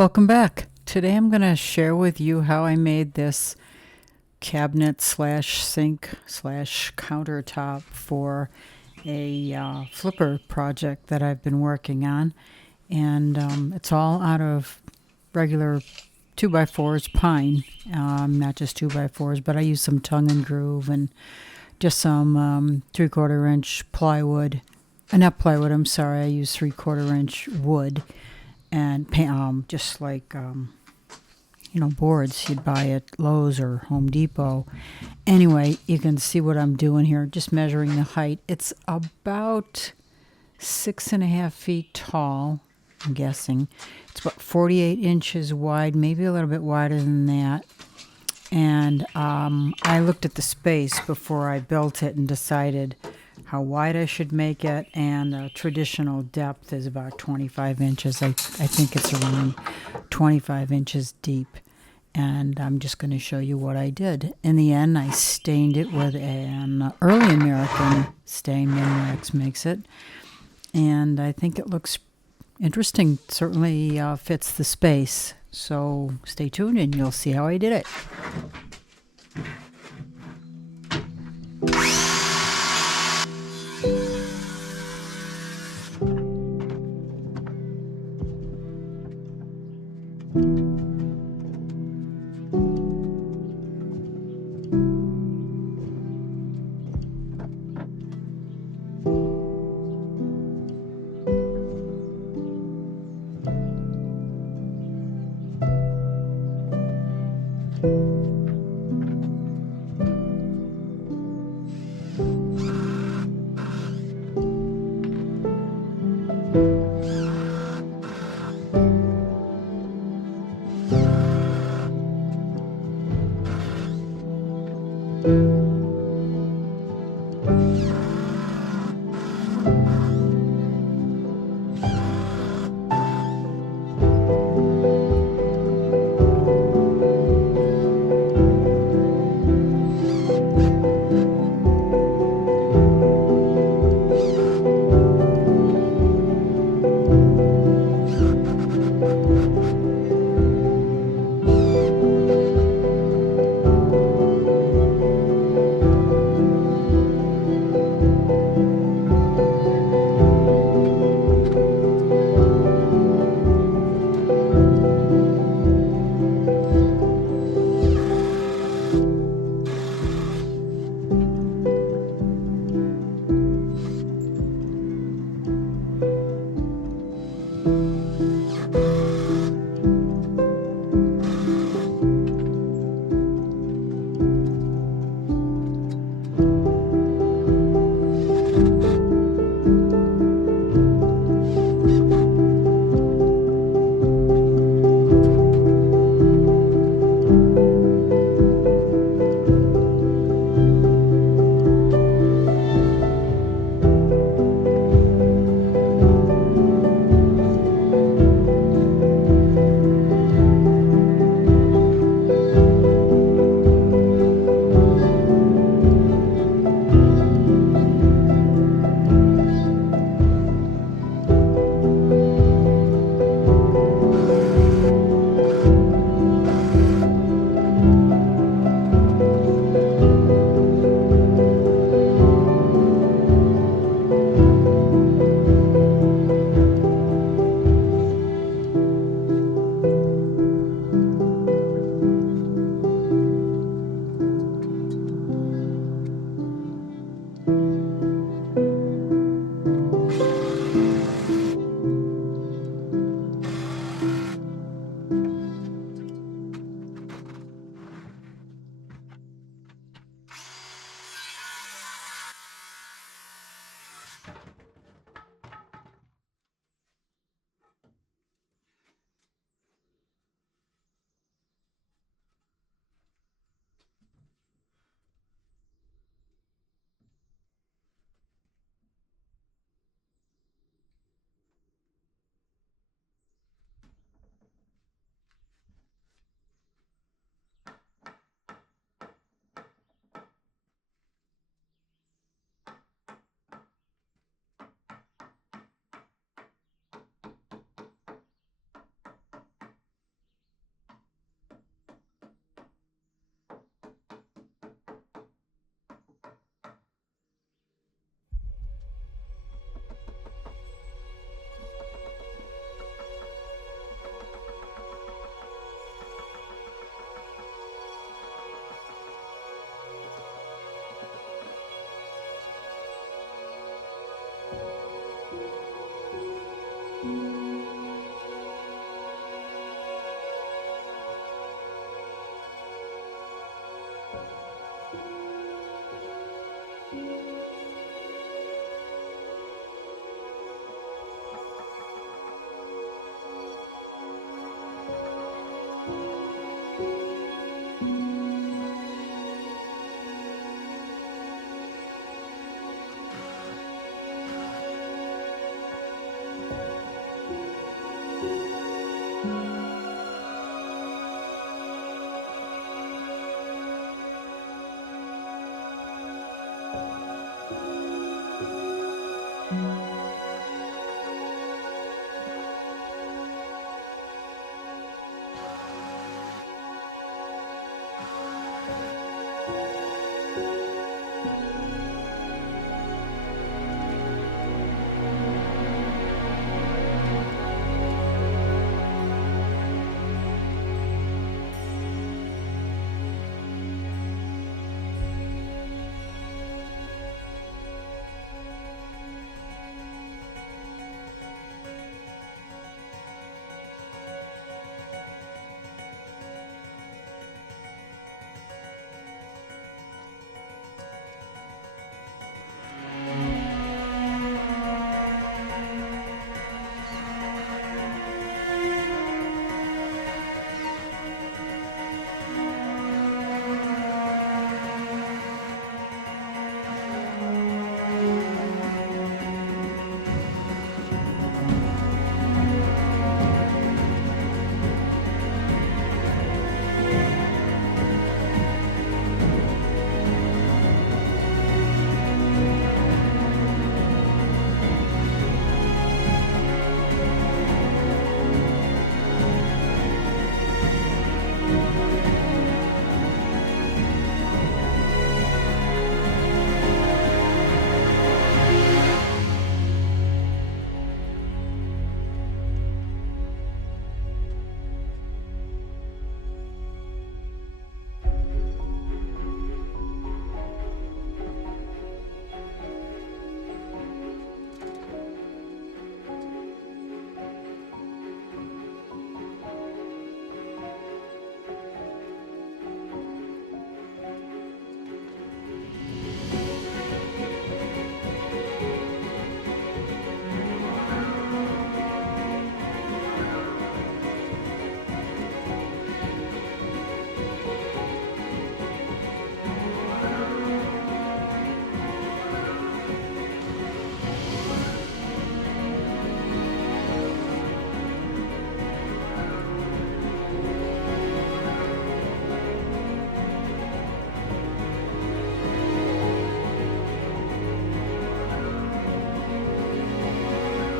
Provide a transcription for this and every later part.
Welcome back. Today I'm going to share with you how I made this cabinet slash sink slash countertop for a flipper project that I've been working on. And it's all out of regular 2x4s pine, not just 2x4s, but I use some tongue and groove and just some 3/4 inch plywood. Not plywood, I'm sorry, I use 3/4 inch wood and just like boards you'd buy at Lowe's or Home Depot. Anyway, you can see what I'm doing here, just measuring the height. It's about 6.5 feet tall, I'm guessing. It's about 48 inches wide, maybe a little bit wider than that. And I looked at the space before I built it and decided how wide I should make it, and traditional depth is about 25 inches. I think it's around 25 inches deep. And I'm just going to show you what I did. In the end, I stained it with an early American stain. Minwax makes it. And I think it looks interesting. Certainly fits the space. So stay tuned and you'll see how I did it.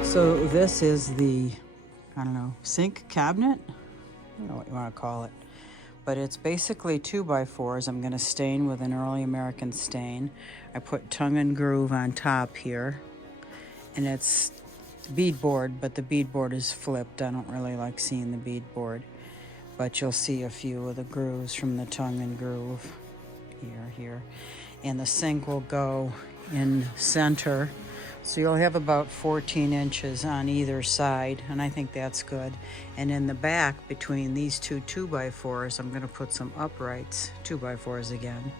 So this is the, I don't know, sink cabinet? I don't know what you want to call it. But it's basically 2x4s. I'm going to stain with an early American stain. I put tongue and groove on top here. And it's beadboard, but the beadboard is flipped. I don't really like seeing the beadboard. But you'll see a few of the grooves from the tongue and groove here. And the sink will go in center. So you'll have about 14 inches on either side, and I think that's good. And in the back, between these two 2x4s, I'm going to put some uprights, 2x4s again,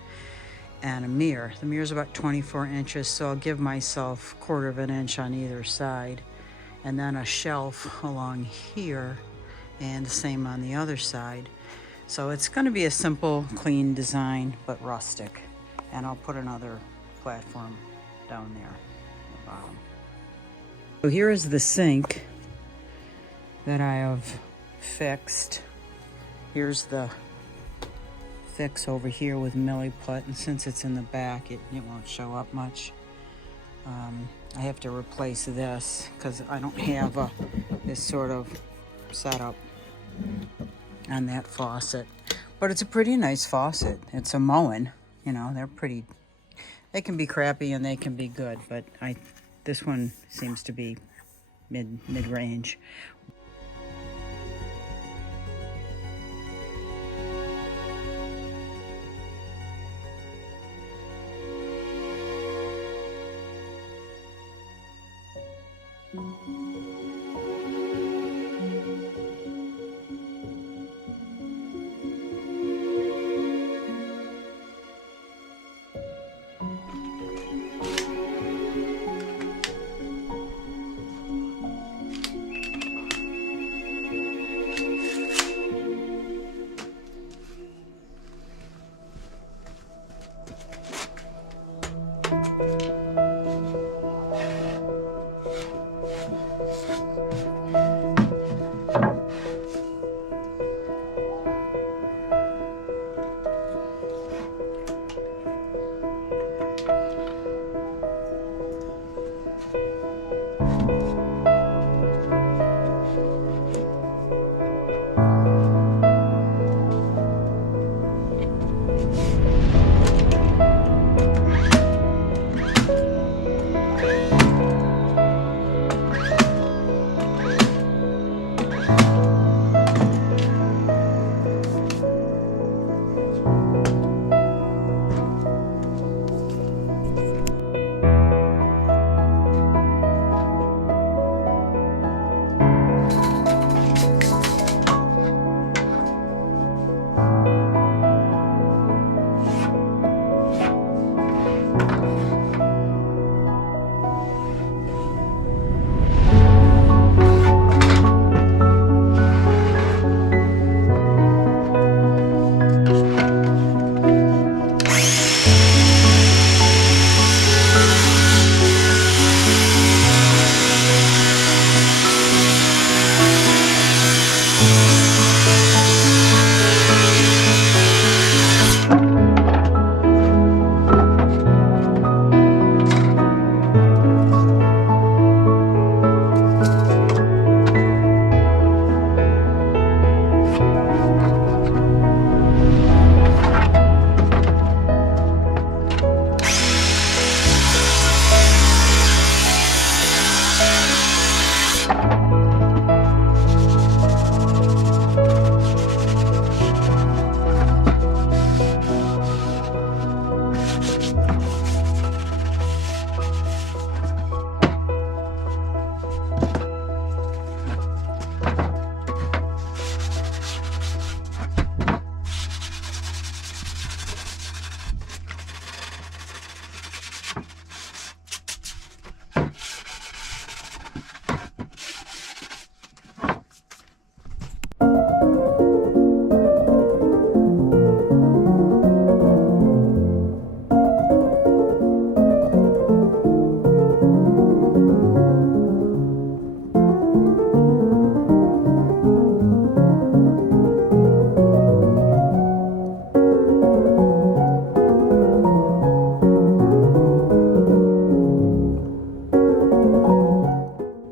and a mirror. The mirror's about 24 inches, so I'll give myself 1/4 of an inch on either side. And then a shelf along here, and the same on the other side. So it's going to be a simple, clean design, but rustic. And I'll put another platform down there. So here is the sink that I have fixed. Here's the fix over here with Milliput, and since it's in the back, it won't show up much. I have to replace this because I don't have this sort of setup on that faucet. But it's a pretty nice faucet. It's a Moen, you know, they're pretty. They can be crappy and they can be good, but this one seems to be mid-range.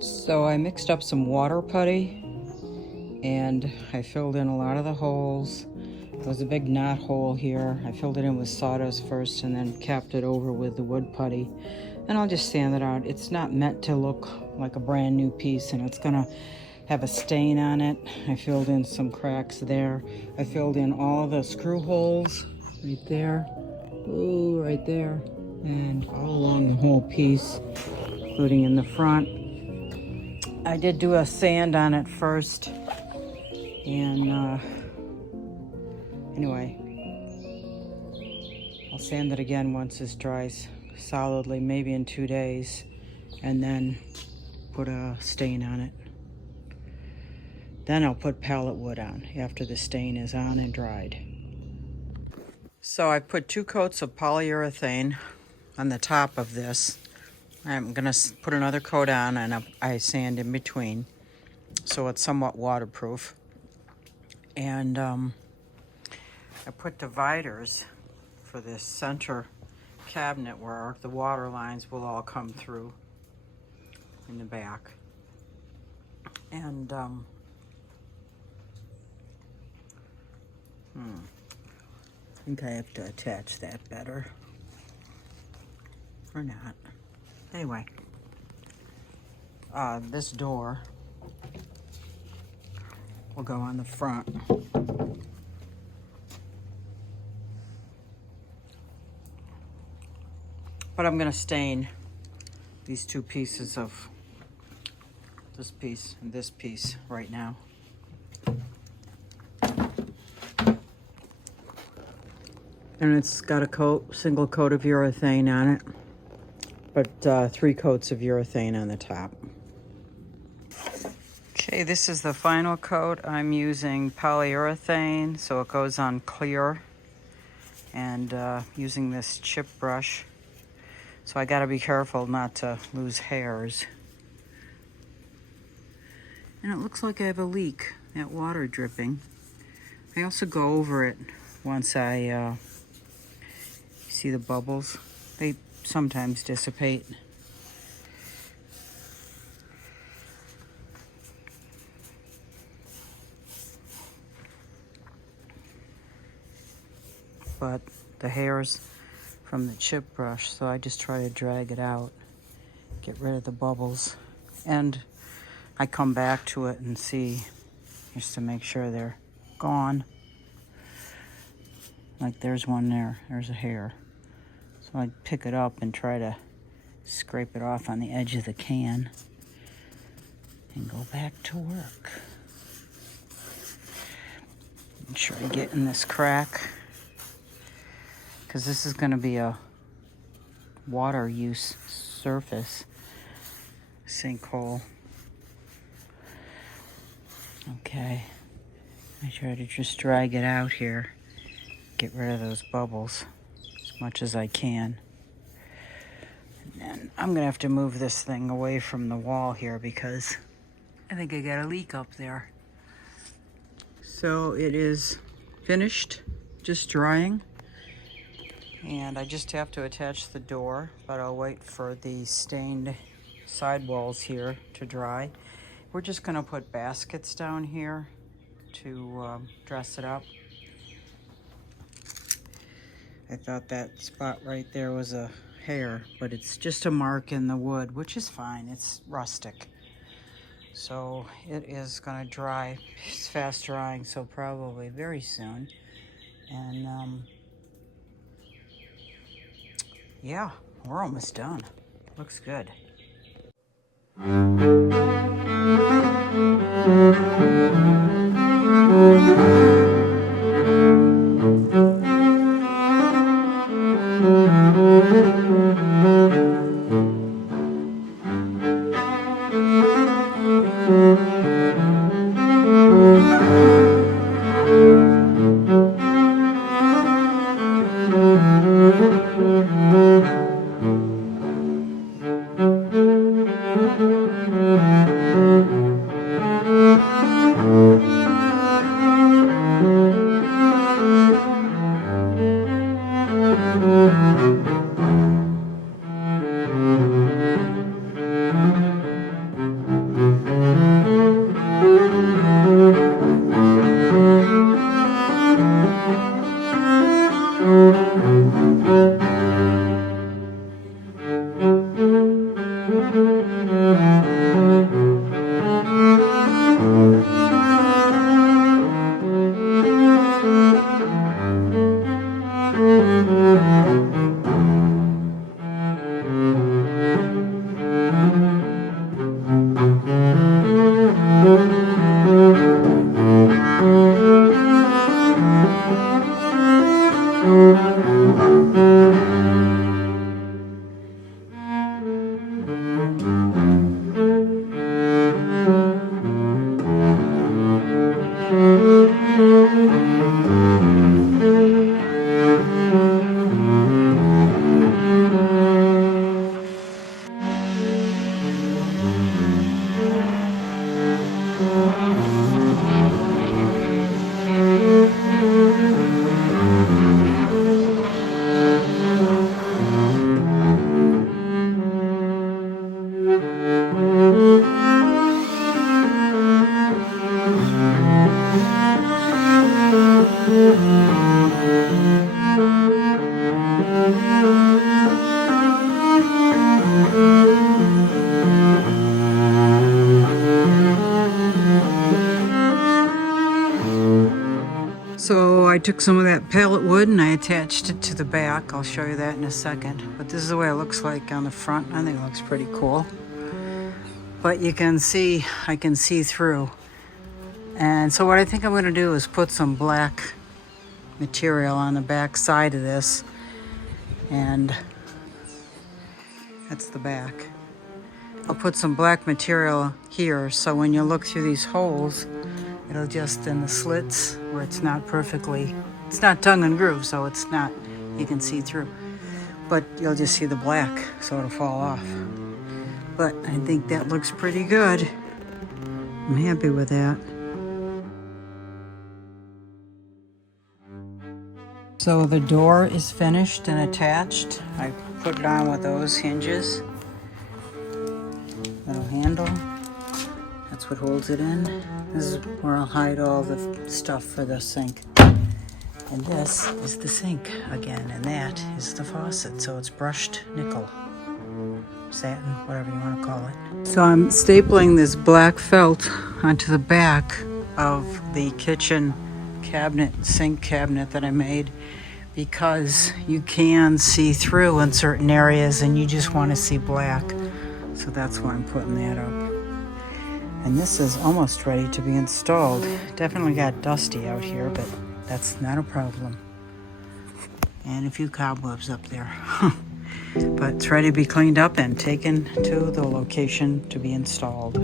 So I mixed up some water putty and I filled in a lot of the holes. There was a big knot hole here. I filled it in with sawdust first and then capped it over with the wood putty. And I'll just sand it out. It's not meant to look like a brand new piece, and it's gonna have a stain on it. I filled in some cracks there. I filled in all the screw holes right there. Ooh, right there. And all along the whole piece, including in the front. I did do a sand on it first, and anyway, I'll sand it again once this dries solidly, maybe in 2 days, and then put a stain on it. Then I'll put pallet wood on after the stain is on and dried. So I put 2 coats of polyurethane on the top of this. I'm gonna put another coat on, and I sand in between so it's somewhat waterproof. And I put dividers for this center cabinet where the water lines will all come through in the back. And I think I have to attach that better, or not. Anyway, this door will go on the front. But I'm gonna stain these 2 pieces of this piece and this piece right now. And it's got a single coat of urethane on it, but 3 coats of urethane on the top. Okay, this is the final coat. I'm using polyurethane, so it goes on clear, and using this chip brush. So I gotta be careful not to lose hairs. And it looks like I have a leak, that water dripping. I also go over it once I see the bubbles. They sometimes dissipate. But the hairs from the chip brush, so I just try to drag it out, get rid of the bubbles, and I come back to it and see, just to make sure they're gone. Like there's one there, there's a hair. So I pick it up and try to scrape it off on the edge of the can and go back to work. Make sure I get in this crack, because this is going to be a water use surface, sinkhole. Okay, I try to just drag it out here, get rid of those bubbles as much as I can. And then I'm gonna have to move this thing away from the wall here because I think I got a leak up there. So it is finished, just drying. And I just have to attach the door, but I'll wait for the stained sidewalls here to dry. We're just gonna put baskets down here to dress it up. I thought that spot right there was a hair, but it's just a mark in the wood, which is fine. It's rustic. So it is gonna dry. It's fast drying, so probably very soon. And yeah, we're almost done. Looks good. So I took some of that pallet wood and I attached it to the back. I'll show you that in a second. But this is the way it looks like on the front. I think it looks pretty cool. But you can see, I can see through. And so what I think I'm going to do is put some black material on the back side of this. And that's the back. I'll put some black material here so when you look through these holes, it'll just in the slits where it's not perfectly, it's not tongue and groove, so it's not, you can see through. But you'll just see the black, so it'll fall off. But I think that looks pretty good. I'm happy with that. So the door is finished and attached. I put it on with those hinges. Little handle. That's what holds it in. This is where I'll hide all the stuff for the sink. And this is the sink again, and that is the faucet. So it's brushed nickel, satin, whatever you want to call it. So I'm stapling this black felt onto the back of the kitchen cabinet, sink cabinet that I made, because you can see through in certain areas and you just want to see black. So that's why I'm putting that up. And this is almost ready to be installed. Definitely got dusty out here, but that's not a problem. And a few cobwebs up there. But it's ready to be cleaned up and taken to the location to be installed.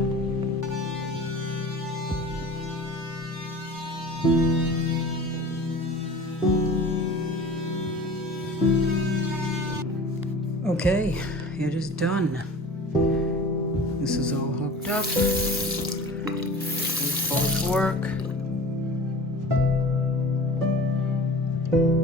Okay, it is done. This is all hooked up. These both work. you.